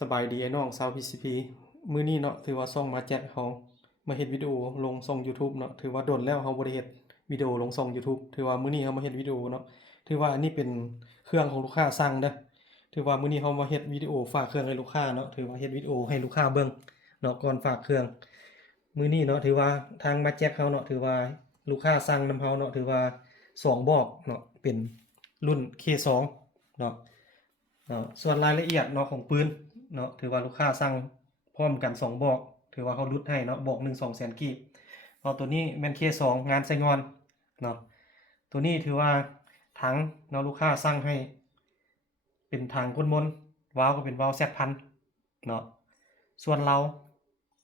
สบายดีไอ้น้องชาว PCP มื้อนี้เนาะถือว่าส่งมาแจกเขามาเฮ็ดวิดีโอลงช่อง YouTube เนาะถือว่าโดนแล้วเราบ่ได้เฮ็ดวิดีโอลงช่อง YouTube ถือว่ามื้อนี้เรามาเฮ็ดวิดีโอเนาะถือว่าอันนี้เป็นเครื่องของลูกค้าสั่งเด้อถือว่ามื้อนี้เรามาเฮ็ดวิดีโอฝากเครื่องให้ลูกค้าเนาะถือว่าเฮ็ดวิดีโอให้ลูกค้าเบิ่งเนาะก่อนฝากเครื่องมื้อนี้เนาะถือว่าทางมาแจกเราเนาะถือว่าลูกค้าสั่งนำเราเนาะถือว่า2บอกเนาะเป็นรุ่น K2 เนาะ ส่วนรายละเอียดเนาะของปืนเนาะถือว่าลูกค้าสั่งพร้อมกัน2บอกถือว่าเขารุดให้เนาะบอก1 2 แสนกีบเพราะตัวนี้แม่น K2 งานใส่งอนเนาะตัวนี้ถือว่าถังเนาะลูกค้าสั่งให้เป็นถังก้นมนวาล์วก็เป็นวาล์ว Z1000 เนาะส่วนเรา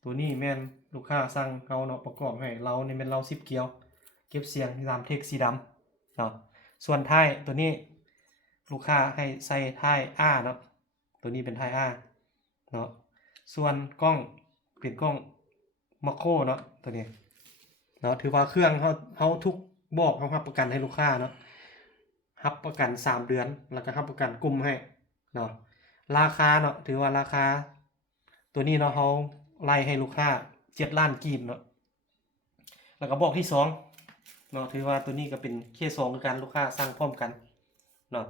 ตัวนี้แม่นลูกค้าสั่งเขาเนาะประกอบให้เรานี่เป็นเรา10เกลียวเก็บเสียงตามเทคสีดำเนาะส่วนท้ายตัวนี้ลูกค้าให้ใส่ท้าย R เนาะตัวนี้เป็นท้าย R เนาะส่วนกล้องเป็นกล้องมาโครเนาะตัวนี้เนาะถือว่าเครื่องเขาทุกบอกเขารับประกันให้ลูกค้าเนาะรับประกัน3เดือนแล้วก็รับประกันกลุ่มให้เนาะราคาเนาะถือว่าราคาตัวนี้เนาะเขาไล่ให้ลูกค้า7ล้านกีบเนาะแล้วก็บอกที่2เนาะถือว่าตัวนี้ก็เป็นเคส2คือกันลูกค้าสั่งพร้อมกันเนาะ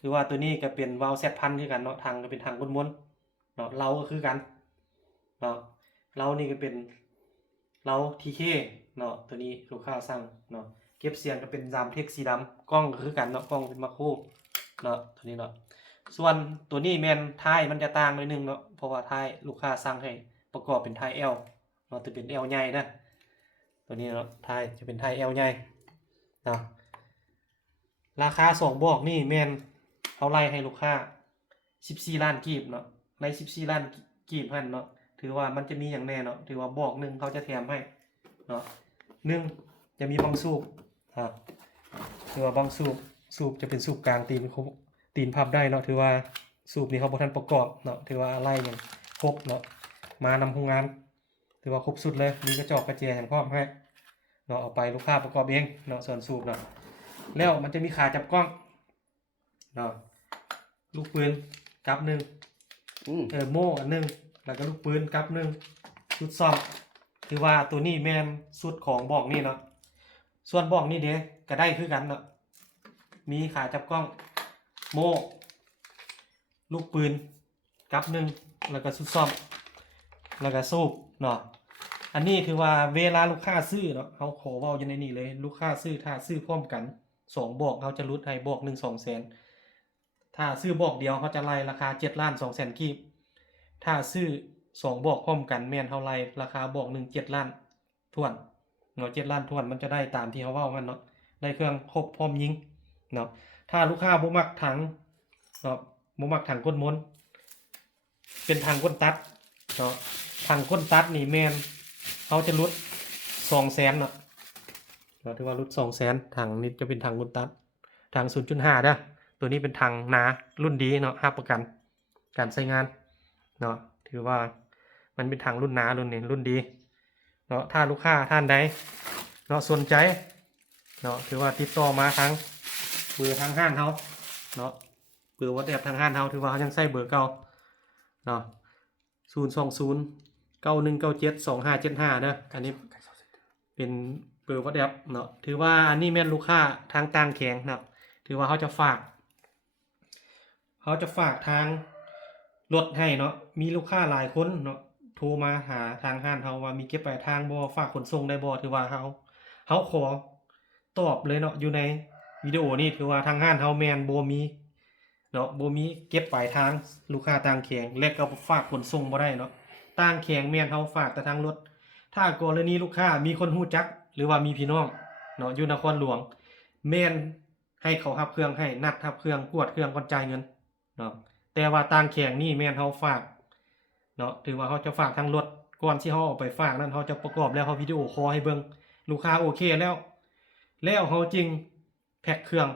ถือว่าตัวนี้ก็เป็นวาล์ว Z1000 คือกันเนาะทางก็เป็นทางม้วนๆเนาะเราก็คือกันเนาะเรานี่ก็เป็นเรา TK เนาะตัวนี้ลูกค้าสั่งเนาะเก็บเสียงก็เป็นซามเทคสีดำกล้องก็คือกันเนาะกล้องเป็นมาโครเนาะตัวนี้เนาะส่วนตัวนี้แม่นท้ายมันจะต่างหน่อยนึงเนาะเพราะว่าท้ายลูกค้าสั่งให้ประกอบเป็นท้าย L เนาะจะเป็น L ใหญ่นะตัวนี้เนาะท้ายจะเป็นท้าย L ใหญ่เนาะราคา2บอกนี่แม่นเขาไล่ให้ลูกค้า14ล้านกีบเนาะใน14ล้านกีบหั่นเนาะถือว่ามันจะมีอย่างแน่เนาะถือว่าบอกหนึ่งเขาจะแถมให้เนาะ1จะมีบังสูบครับถือว่าบังสูบจะเป็นสูบกลางตีนพับได้เนาะถือว่าสูบนี้เขาบ่ทันประกอบเนาะถือว่าไล่อย่างครบเนาะมานำโรงงานถือว่าครบสุดเลยมีกระจกกระเจียอย่างพร้อมให้เนาะเอาไปลูกค้าประกอบเองเนาะส่วนสูบเนาะแล้วมันจะมีขาจับกล้องเนาะลูกปืนกับหนึ่งโม่อันหนึ่งแล้วก็ลูกปืนกับหนึ่งชุดซ่อมถือว่าตัวนี้แมนสุดของบอกนี่เนาะส่วนบอกนี่เด้ก็ได้คือกันเนาะมีขาจับกล้องโม่ลูกปืนกับหนึ่งแล้วก็ชุดซ่อมแล้วก็สูบเนาะอันนี้ถือว่าเวลาลูกค้าซื้อเนาะเขาขอเว้าอยู่ในนี้เลยลูกค้าซื้อถ้าซื้อพร้อมกัน2บอกเขาจะลดให้บอก1 2 แสนถ้าซื้อบอกเดียวเขาจะไล่ราคา7ล้าน2แสนกีบถ้าซื้อ2บอกพร้อมกันแม่นเท่าไรราคาบอก1 7ล้านถ้วนเนาะ7ล้านถ้วนมันจะได้ตามที่เขาเว้ากันเนาะได้เครื่องครบพร้อมยิงเนาะถ้าลูกค้าบ่มักถังเนาะบ่มักถังก้นมนเป็นถังก้นตัดเนาะถังก้นตัดนี่แม่นเขาจะลด2แสนเนาะถือว่าลด2แสนถังนี้จะเป็นถังก้นตัดถัง 0.5 เด้อตัวนี้เป็นถังหนารุ่นดีเนาะรับประกันการใช้งานเนาะถือว่ามันเป็นถังรุ่นหนารุ่นนี้รุ่นดีเนาะถ้าลูกค้าท่านใดเนาะสนใจเนาะถือว่าติดต่อมาทางเบอร์ทางห้างเขาเนาะเบอร์WhatsAppทางห้างเขาถือว่าเขายังใช้เบอร์เก่าเนาะ02091972575เด้ออันนี้เป็นเบอร์WhatsAppเนาะถือว่าอันนี้แม่นลูกค้าทางต่างแข็งเนาะถือว่าเขาจะฝากทางรถให้เนาะมีลูกค้าหลายคนเนาะโทรมาหาทางห้างเขาว่ามีเก็บปลายทางบ่ฝากขนส่งได้บ่ถือว่าเขาขอตอบเลยเนาะอยู่ในวิดีโอนี้ถือว่าทางห้างเขาแม่นบ่มีเนาะบ่มีเก็บปลายทางลูกค้าต่างแข็งและก็ฝากขนส่งบ่ได้เนาะต่างแข็งแม่นเขาฝากแต่ทางรถถ้ากรณีลูกค้ามีคนฮู้จักหรือว่ามีพี่น้องเนาะอยู่นครหลวงแม่นให้เขารับเครื่องให้นัดรับเครื่องกวดเครื่องก่อนจ่ายเงินเนาะแต่ว่าต่างแข่งนี่แม่นเขาฝากเนาะถือว่าเขาจะฝากทางรถก่อนที่เขาเอาไปฝากนั้นเขาจะประกอบแล้วเขาวิดีโอคอลให้เบิ่งลูกค้าโอเคแล้วเขาจริงแพ็คเครื่อง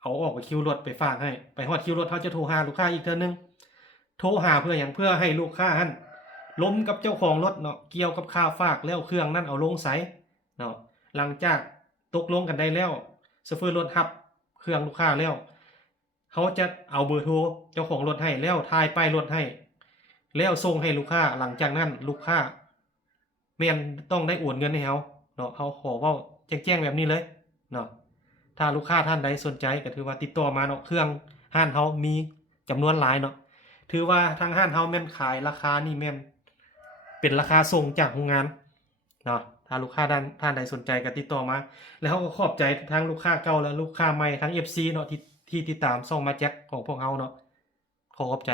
เอาออกไปคิวรถไปฝากให้ไปฮอดคิวรถเขาจะโทรหาลูกค้าอีกเทื่อนึงโทรหาเพื่อหยังเพื่อให้ลูกค้าหั่นล้มกับเจ้าของรถเนาะเกี่ยวกับค่าฝากแล้วเครื่องนั้นเอาลงไสเนาะหลังจากตกลงกันได้แล้วโชเฟอร์รถรับเครื่องลูกค้าแล้วเขาจะเอาเบอร์โทรเจ้าของรถให้แล้วทายป้ายรถให้ แล้วส่งให้ลูกค้าหลังจากนั้นลูกค้าแม่นต้องได้โอนเงินให้เฮาเนาะเฮาขอเว้าแจ้งๆแบบนี้เลยเนาะถ้าลูกค้าท่านใดสนใจก็ถือว่าติดต่อมาเนาะเครื่องร้านเฮามีจำนวนหลายเนาะถือว่าทางร้านเฮาแม่นขายราคานี่แม่นเป็นราคาส่งจากโรงงานเนาะถ้าลูกค้าท่านใดสนใจก็ติดต่อมาแล้วเฮาก็ขอบใจทั้งลูกค้าเก่าและลูกค้าใหม่ทั้ง FC เนาะที่ติดตามช่องมาแจ็คของพวกเฮาเนาะขอบใจ